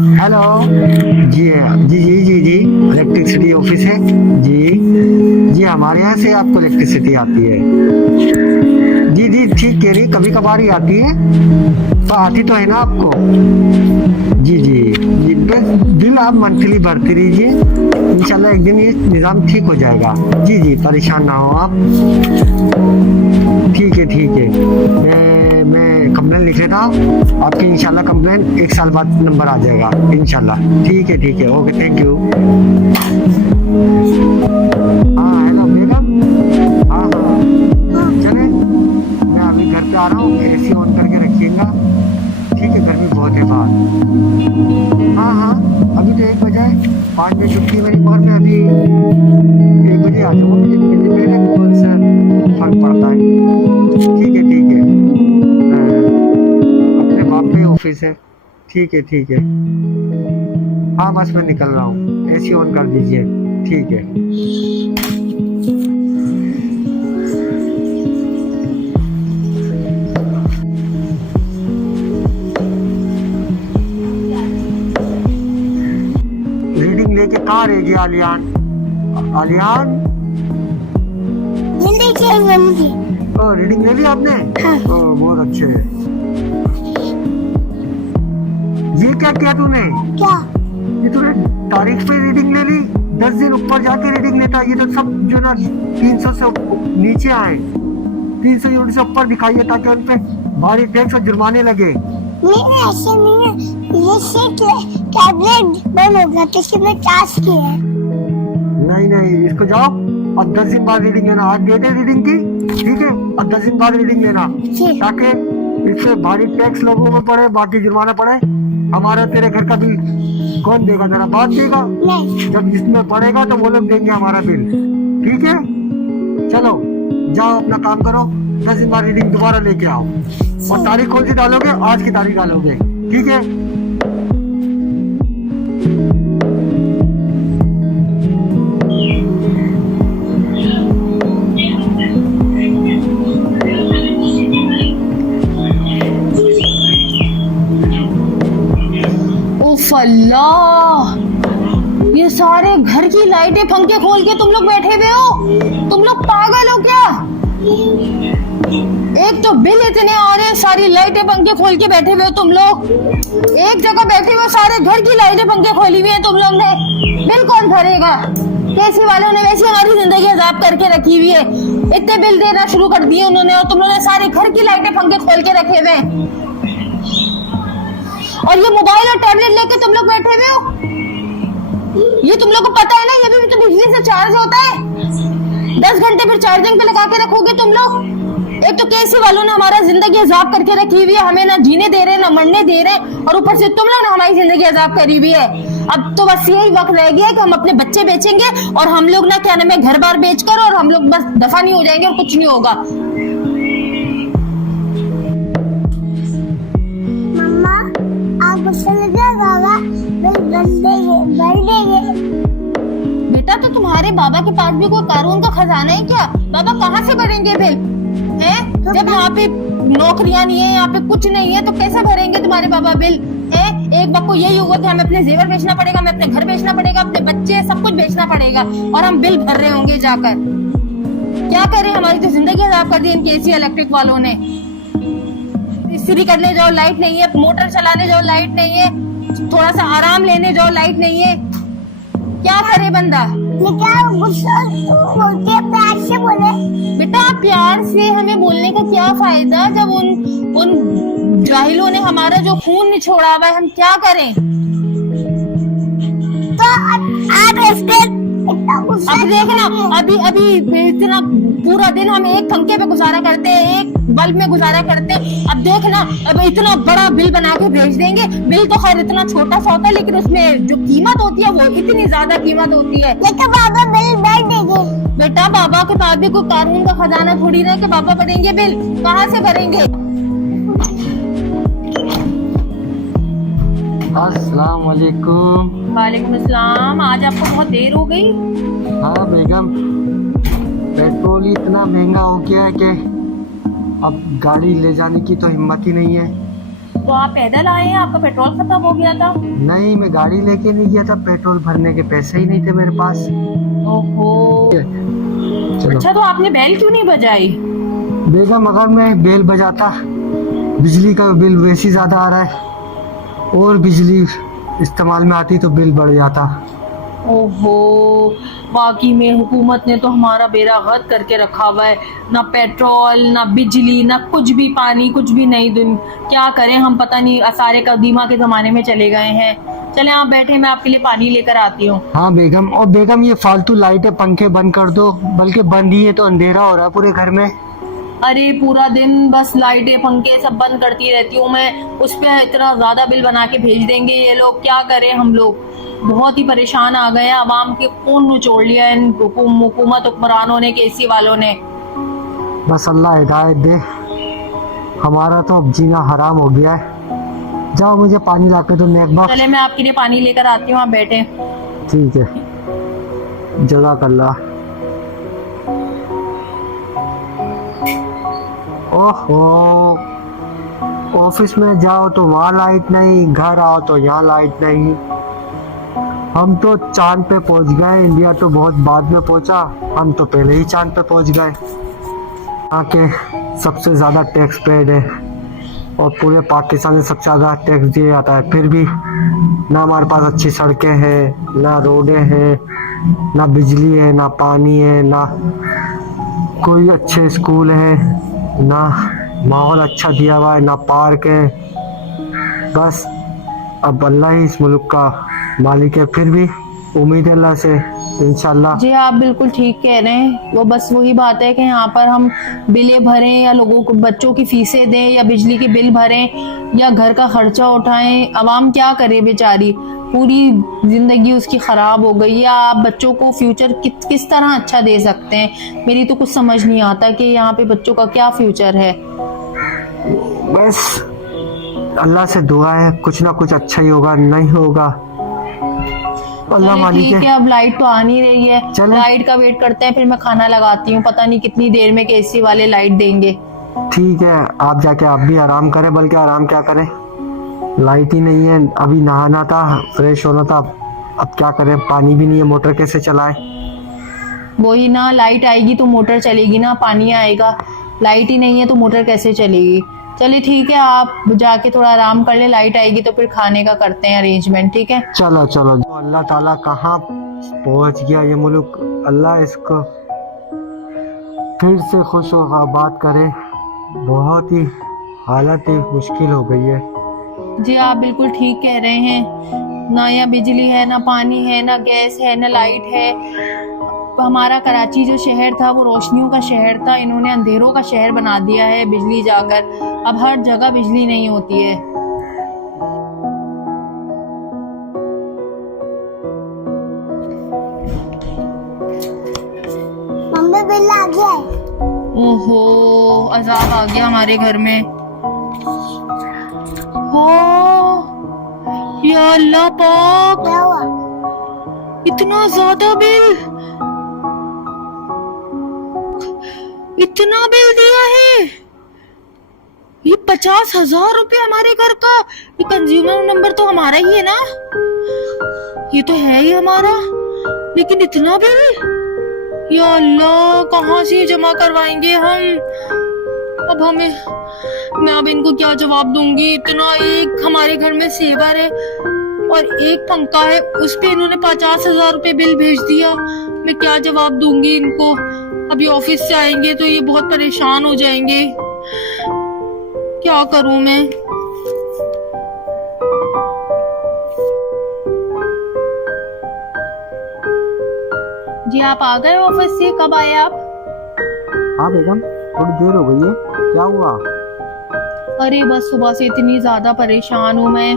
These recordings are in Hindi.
हेलो। जी जी जी जी जी, इलेक्ट्रिसिटी ऑफिस है। जी जी, हमारे यहाँ से आपको इलेक्ट्रिसिटी आती है। जी जी, ठीक कह रही, कभी कभार ही आती है, तो आती तो है ना आपको। जी जी जी, बस बिल आप मंथली भरते रहिए, इंशाल्लाह एक दिन ये निज़ाम ठीक हो जाएगा। जी जी, परेशान ना हो आप। ठीक है ठीक है, मैं कंप्लेन लिख लेता हूँ आपकी, इंशाल्लाह कंप्लेन एक साल बाद नंबर आ जाएगा इंशाल्लाह। ठीक है, ओके, थैंक यू। हाँ हेलो बेगम। हाँ हाँ, चले, मैं अभी घर पे आ रहा हूँ, एसी ऑन करके रखिएगा। ठीक है, गर्मी बहुत है बाहर। हाँ हाँ, अभी तो 1 बजा है, 5 बजे छुट्टी है मेरी, मगर मैं अभी 1 बजे आ जाऊँगा, मुझे पहले पहले कौन सा फर्क पड़ता है। ठीक है, अपने बाप का ही ऑफिस है। ठीक है, हाँ बस मैं निकल रहा हूँ, एसी ऑन कर दीजिए। ठीक है। रीडिंग लेके कहाँ रह गया आलियान? आलियान, ओ रीडिंग ले ली आपने? हाँ। ओ बहुत अच्छे। ये क्या किया तूने? क्या? ये तूने तारीख पे रीडिंग ले ली, 10 दिन ऊपर जाके रीडिंग लेता। ये तो सब जो ना 300 से नीचे आए, 300 यूनिट से ऊपर दिखाइए, ताकि उन पे भारी टैक्स और जुर्माने लगे। नहीं ऐसे नहीं है, ये सिर्फ टैबलेट बंद हो गया तो इसमें चार्ज किया है। नहीं, इसको जाओ और 10 दिन बाद रीडिंग लेना। आज डेट है रीडिंग की, ठीक है, और 10 दिन बाद रीडिंग लेना, ताकि इससे भारी टैक्स लोगों में पड़े, बाकी जुर्माना पड़े। हमारा तेरे घर का बिल कौन देगा? तेरा बाप देगा। नहीं। जब इसमें पड़ेगा तो वो लोग देंगे हमारा बिल। ठीक है, चलो जाओ अपना काम करो, 10 दिन बाद रीडिंग दोबारा लेके आओ। और तारीख कौन सी डालोगे? आज की तारीख डालोगे, ठीक है। उफ अल्लाह, ये सारे घर की लाइटें पंखे खोल के तुम लोग बैठे हुए हो, तुम लोग पागल हो क्या? एक तो बिल इतने आ रहे हैं, सारी लाइटें पंखे खोल के बैठे हुए हो तुम लोग। एक जगह बैठे हुए सारे घर की लाइटें पंखे खोली हुई है तुम लोग ने, बिल कौन भरेगा? कैसे वालों ने वैसे हमारी जिंदगी अजाब करके रखी हुई है, इतने बिल देना शुरू कर दिए उन्होंने, और तुम लोगों ने सारे घर की लाइटें पंखे खोल के रखे हुए हैं। और ये मोबाइल और टैबलेट लेके तुम लोग बैठे हुए हो, ये तुम लोग को पता है ना, ये भी तो बिजली से चार्ज होता है। 10 घंटे फिर चार्जिंग पे लगा के रखोगे तुम लोग। एक तो कैसे वालों ने हमारा जिंदगी अजाब करके रखी हुई है, हमें ना जीने दे रहे ना मरने दे रहे, और ऊपर से तुम लोग ने हमारी जिंदगी अजाब करी हुई है। अब तो बस यही वक्त रह गया कि हम अपने बच्चे बेचेंगे, और हम लोग ना क्या नाम है घर बार बेचकर, और हम लोग बस दफा नहीं हो जाएंगे और कुछ नहीं होगा। मम्मा आप गुस्सा लग गया, बाबा बिल भर देंगे। बेटा तो तुम्हारे बाबा के पास भी कोई कानून का खजाना है क्या? बाबा कहाँ से भरेंगे बिल है? जब यहाँ पे नौकरियां नहीं है, यहाँ पे कुछ नहीं है, तो कैसे भरेंगे तुम्हारे बाबा बिल है? एक बार को यही हुआ कि हमें अपने जेवर बेचना पड़ेगा, हमें अपने घर बेचना पड़ेगा, अपने बच्चे सब कुछ बेचना पड़ेगा, और हम बिल भर रहे होंगे जाकर। क्या करें, हमारी तो जिंदगी खराब कर दी इन केसी इलेक्ट्रिक वालों ने। इस्त्री करने जाओ लाइट नहीं है, मोटर चलाने जाओ लाइट नहीं है, थोड़ा सा आराम लेने जाओ लाइट नहीं है, क्या करे बंदा? लेकिन गुस्सा बोलते हैं, प्यार से बोले। बेटा प्यार से हमें बोलने का क्या फायदा, जब उन जाहिलों ने हमारा जो खून निचोड़ा हुआ है, हम क्या करें? तो आप इसके इतना गुस्सा अब देखना, अभी इतना पूरा दिन हम एक पंखे पे गुजारा करते हैं, एक बल्ब में गुजारा करते हैं। अब देखना, अब इतना बड़ा बिल बना के भेज देंगे। बिल तो खैर इतना छोटा सा होता है, लेकिन उसमें जो कीमत होती है वो इतनी ज्यादा कीमत होती है। लेकिन बाबा बिल भर देंगे। बेटा बाबा के पास भी कोई कानून का खजाना थोड़ी ना कि बाबा भरेंगे बिल, कहाँ से भरेंगे? अस्सलाम वालेकुम। वालेकुम अस्सलाम। आज आपको बहुत देर हो गई। हाँ बेगम, पेट्रोल ही इतना महंगा हो गया है कि अब गाड़ी ले जाने की तो हिम्मत ही नहीं है। तो आप पैदल आए हैं, आपका पेट्रोल खत्म हो गया था? नहीं, मैं गाड़ी लेके नहीं गया था, पेट्रोल भरने के पैसे ही नहीं थे मेरे पास। ओहो। चलो अच्छा, तो आपने बेल क्यों नहीं बजाई? बेगम, अगर मैं बेल बजाता बिजली का बिल वैसे ही ज्यादा आ रहा है, और बिजली इस्तेमाल में आती तो बिल बढ़ जाता। ओहो, बाकी में हुकूमत ने तो हमारा बेड़ा गर्क करके रखा हुआ है। ना पेट्रोल, ना बिजली, ना कुछ भी, पानी कुछ भी नहीं। क्या करें हम, पता नहीं असारे कदीमा के जमाने में चले गए हैं। चले आप बैठे, मैं आपके लिए पानी लेकर आती हूँ। हाँ बेगम, और बेगम ये फालतू लाइटें पंखे बंद कर दो, बल्कि बंद ही है तो अंधेरा हो रहा है पूरे घर में। अरे पूरा दिन बस लाइटें पंखे सब बंद करती रहती हूँ मैं, उस पे इतना ज्यादा बिल बना के भेज देंगे ये लोग। क्या करें हम लोग, बहुत ही परेशान आ गए हैं। आवाम के खून निचोड़ लिया है इन हुकूमत हुक्मरानों ने, केसी वालों ने। बस अल्लाह हिदायत दे, हमारा तो अब जीना हराम हो गया है। जाओ मुझे पानी लाके दो नेक बॉक्स। चले मैं आपके लिए पानी लेकर आती हूँ, आप बैठे। ठीक है, जज़ाकल्लाह। ओहो, ऑफिस में जाओ तो वहाँ लाइट नहीं, घर आओ तो यहाँ लाइट नहीं। हम तो चांद पे पहुंच गए, इंडिया तो बहुत बाद में पहुंचा, हम तो पहले ही चांद पे पहुंच गए। यहाँ के सबसे ज़्यादा टैक्स पेड है, और पूरे पाकिस्तान में सबसे ज़्यादा टैक्स दिया जाता है, फिर भी ना हमारे पास अच्छी सड़कें हैं, ना रोडें हैं, ना बिजली है, ना पानी है, ना कोई अच्छे स्कूल है, ना माहौल अच्छा दिया हुआ है, ना पार्क है। बस अब अल्लाह ही इस मुल्क का मालिक है, फिर भी उम्मीद है अल्लाह से, इंशाल्लाह। जी आप बिल्कुल ठीक कह रहे हैं। वो बस वही बात है कि यहाँ पर हम बिलें भरें, या लोगों को बच्चों की फीसें दें, या बिजली के बिल भरें, या घर का खर्चा उठाएं। अवाम क्या करे बेचारी, पूरी जिंदगी उसकी खराब हो गई है। आप बच्चों को फ्यूचर किस तरह अच्छा दे सकते हैं, मेरी तो कुछ समझ नहीं आता कि यहाँ पे बच्चों का क्या फ्यूचर है। बस अल्लाह से दुआ है, कुछ ना कुछ अच्छा ही होगा, नहीं होगा अल्लाह चलिए मालिक ठीक है, अब लाइट तो आ नहीं रही है, चलो। लाइट का वेट करते हैं, फिर मैं खाना लगाती हूँ। पता नहीं कितनी देर में केसी वाले लाइट देंगे। ठीक है, आप जाके आप भी आराम करें, बल्कि आराम क्या करें, लाइट ही नहीं है। अभी नहाना था, फ्रेश होना था, अब क्या करें, पानी भी नहीं है, मोटर कैसे चलाए। वही ना, लाइट आएगी तो मोटर चलेगी ना, पानी आएगा। लाइट ही नहीं है तो मोटर कैसे चलेगी। चलिए ठीक है, आप जाके थोड़ा आराम कर ले, लाइट आएगी तो फिर खाने का करते हैं अरेंजमेंट, ठीक है। चलो चलो, अल्लाह ताला कहाँ पहुँच गया ये मुल्क, अल्लाह इसको फिर से खुश हो आबाद करे। बहुत ही हालत ही मुश्किल हो गई है। जी आप बिल्कुल ठीक कह रहे हैं। ना यहाँ बिजली है, ना पानी है, ना गैस है, ना लाइट है। हमारा कराची जो शहर था वो रोशनियों का शहर था, इन्होंने अंधेरों का शहर बना दिया है बिजली जाकर। अब हर जगह बिजली नहीं होती है। मम्मी बिल आ गया है। ओहो, अजाब आ गया हमारे घर में। हो या अल्लाह पाक, क्या हुआ? इतना ज्यादा बिल, इतना बिल दिया है। ये 50,000 रुपये हमारे घर का। ये कंज्यूमर नंबर तो हमारा ही है ना, ये तो है ही हमारा, लेकिन इतना बिल, या अल्लाह कहाँ से जमा करवाएंगे हम। अब मैं अब इनको क्या जवाब दूंगी। इतना, एक हमारे घर में सेवर है और एक पंखा है, उस पे इन्होंने 50,000 रुपये बिल भेज दिया। मैं क्या जवाब दूंगी इनको। अभी ऑफिस से आएंगे तो ये बहुत परेशान हो जाएंगे। क्या करूं मैं। जी आप आ गए ऑफिस से, कब आए आप? हाँ बेगम, थोड़ी देर हो गई है, क्या हुआ? अरे बस सुबह से इतनी ज्यादा परेशान हूँ मैं।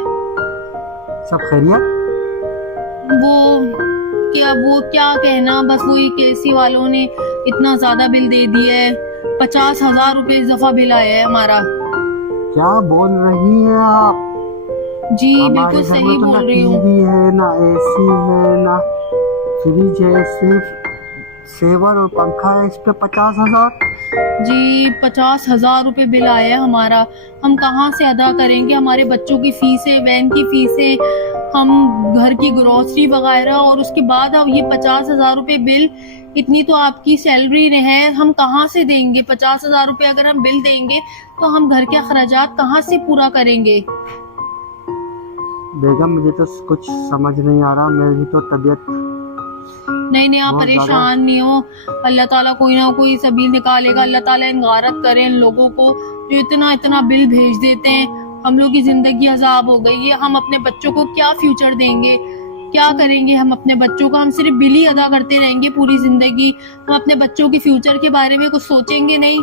सब खैरियत? वो क्या कहना, बस वही केसी वालों ने इतना ज्यादा बिल दे दिया है। 50,000 रुपये इजाफा बिल आया है हमारा। क्या बोल रही हैं आप? जी हमारे बिल्कुल घर सही में तो ना बोल रही हूँ। टीवी है, ना एसी है, ना फ्रिज है, सिर्फ सेवर और पंखा है, इस पे 50,000। जी 50,000 रुपए बिल आया है हमारा। हम कहाँ से अदा करेंगे? हमारे बच्चों की फीसें, वैन की फीसें, हम घर की ग्रोसरी वगैरह, और उसके बाद अब ये 50,000 रुपए बिल। इतनी तो आपकी सैलरी है, हम कहाँ से देंगे? 50,000 रुपए अगर हम बिल देंगे तो हम घर के अखराजात कहाँ से पूरा करेंगे? बेगम मुझे तो कुछ समझ नहीं आ रहा, मेरी तो तबीयत नहीं आप बहुत परेशान नहीं हो। अल्लाह ताला कोई ना कोई सबील निकालेगा। अल्लाह ताला इन गारत करे इन लोगों को जो इतना इतना बिल भेज देते हैं। हम लोग की जिंदगी अजाब हो गई है। हम अपने बच्चों को क्या फ्यूचर देंगे? क्या करेंगे हम अपने बच्चों का? हम सिर्फ बिल ही अदा करते रहेंगे पूरी जिंदगी। हम अपने बच्चों के फ्यूचर के बारे में कुछ सोचेंगे नहीं।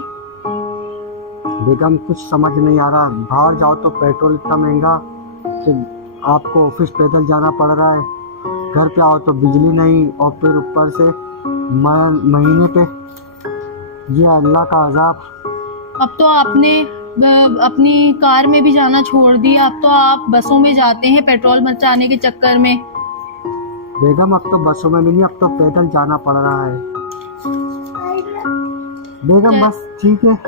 बेगम कुछ समझ नहीं आ रहा, बाहर जाओ तो पेट्रोल इतना महंगा कि आपको ऑफिस पैदल जाना पड़ रहा है, घर पे आओ तो बिजली नहीं, और फिर ऊपर से महीने पे ये अल्लाह का अजाब। अब तो आपने अपनी कार में भी जाना छोड़ दिया। अब तो आप बसों में जाते हैं पेट्रोल बचाने के चक्कर में। बेगम अब तो बसों में भी नहीं, अब तो पैदल जाना पड़ रहा है। बेगम बस ठीक है,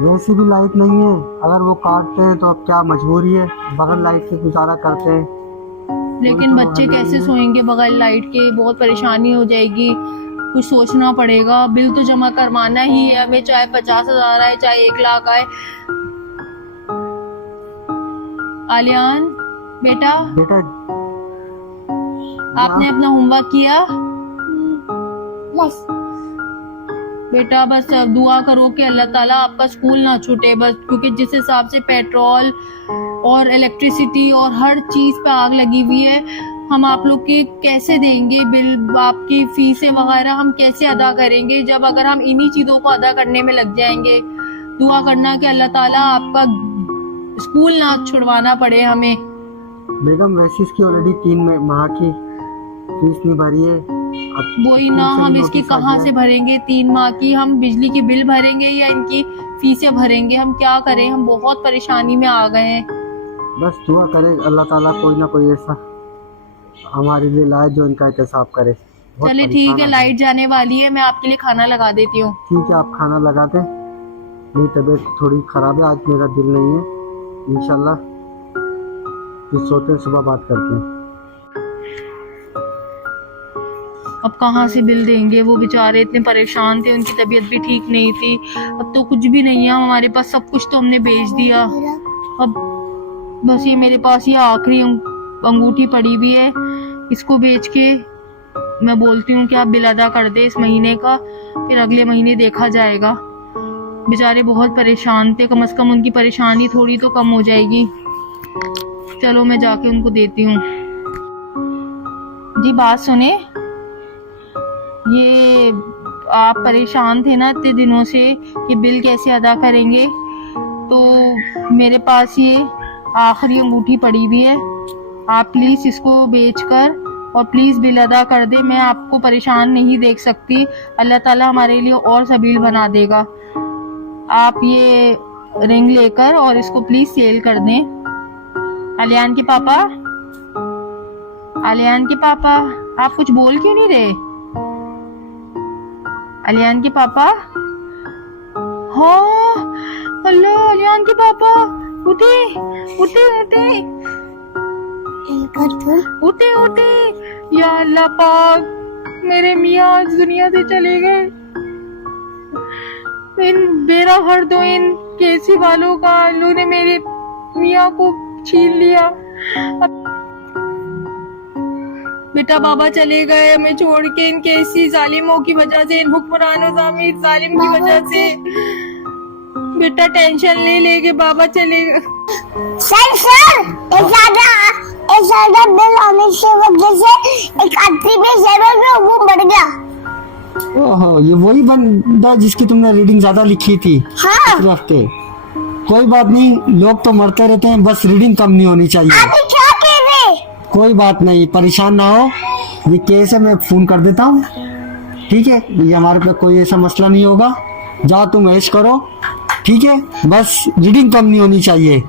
वैसे भी लाइट नहीं है, अगर वो काटते हैं तो अब क्या मजबूरी है, बगैर लाइट के गुजारा करते हैं। लेकिन बच्चे कैसे सोएंगे बगैर लाइट के? बहुत परेशानी हो जाएगी। कुछ सोचना पड़ेगा। बिल तो जमा करवाना ही है हमें, चाहे 50,000 आए चाहे 1 लाख आए। आलियान बेटा, बेटा आपने अपना होमवर्क किया? यस बेटा बस दुआ करो कि अल्लाह ताला आपका स्कूल ना छूटे बस, क्योंकि जिस हिसाब से पेट्रोल और इलेक्ट्रिसिटी और हर चीज पे आग लगी हुई है, हम आप लोग के कैसे देंगे बिल? आपकी फीसें वगैरह हम कैसे अदा करेंगे जब अगर हम इन्हीं चीजों को अदा करने में लग जाएंगे? दुआ करना कि अल्लाह ताला आपका स्कूल ना छुड़वाना पड़े हमें। बेगम वैसे इसकी ऑलरेडी 3 माह की फीस नहीं भरी है, अब वही ना, हम इसकी कहाँ से भरेंगे 3 माह की? हम बिजली की बिल भरेंगे या इनकी फीसें भरेंगे? हम क्या करें? हम बहुत परेशानी में आ गए हैं। बस दुआ करें अल्लाह ताला कोई ना कोई ऐसा हमारे लिए लाए जो इनका एहतसाब करे। बहुत चले परेशान ठीक है, हैं। लाइट जाने वाली है, मैं आपके लिए खाना लगा देती हूँ। ठीक है, आप खाना लगा दें, मेरी तबीयत थोड़ी खराब है, आज मेरा दिल नहीं है। इंशाल्लाह फिर सोते हैं, सुबह बात करते हैं। अब कहाँ से बिल देंगे? वो बेचारे इतने परेशान थे, उनकी तबीयत भी ठीक नहीं थी। अब तो कुछ भी नहीं है हमारे पास, सब कुछ तो हमने बेच दिया। अब बस ये मेरे पास ये आखिरी अंगूठी पड़ी हुई है, इसको बेच के मैं बोलती हूँ कि आप बिल अदा कर दे इस महीने का, फिर अगले महीने देखा जाएगा। बेचारे बहुत परेशान थे, कम से कम उनकी परेशानी थोड़ी तो कम हो जाएगी। चलो मैं जाके उनको देती हूँ। जी बात सुने, ये आप परेशान थे ना इतने दिनों से कि बिल कैसे अदा करेंगे, तो मेरे पास ये आखिरी अंगूठी पड़ी हुई है, आप प्लीज इसको बेचकर और प्लीज बिल अदा कर दे। मैं आपको परेशान नहीं देख सकती, अल्लाह ताला हमारे लिए और सबील बना देगा। आप ये रिंग लेकर और इसको प्लीज सेल कर दें। आलियान के पापा, आलियान के पापा, आप कुछ बोल क्यों नहीं रहे? आलियान के पापा, हाँ हेलो आलियान के पापा, उठे उठे उठे उठे उठे। या अल्लाह पाक, मेरे मियाँ आज दुनिया से चले गए। इन बेरा हर दो इन केसी वालों का ने मेरे मियाँ को छीन लिया। बेटा बाबा चले गए हमें छोड़ के, इन केसी जालिमों की वजह से, इन हुक्मरानों जामिर जालिम की वजह से। बेटा टेंशन नहीं लेके बाबा चले गए। सर एक ज्यादा बिल आने की वजह से एक आदमी में सर्वर में वो बढ़ गया। ओहो, ये वही बंदा जिसकी तुमने रीडिंग ज्यादा लिखी थी हाँ पिछले हफ्ते। कोई बात नहीं, लोग तो मरते रहते हैं, बस रीडिंग कम नहीं होनी चाहिए। अभी क्या कह रहे? कोई बात नहीं, परेशान ना हो, ये केस है, मैं फोन कर देता हूँ। ठीक है, ये हमारे पे कोई ऐसा मसला नहीं होगा। जाओ तुम ऐश करो, ठीक है, बस रीडिंग कम नहीं होनी चाहिए।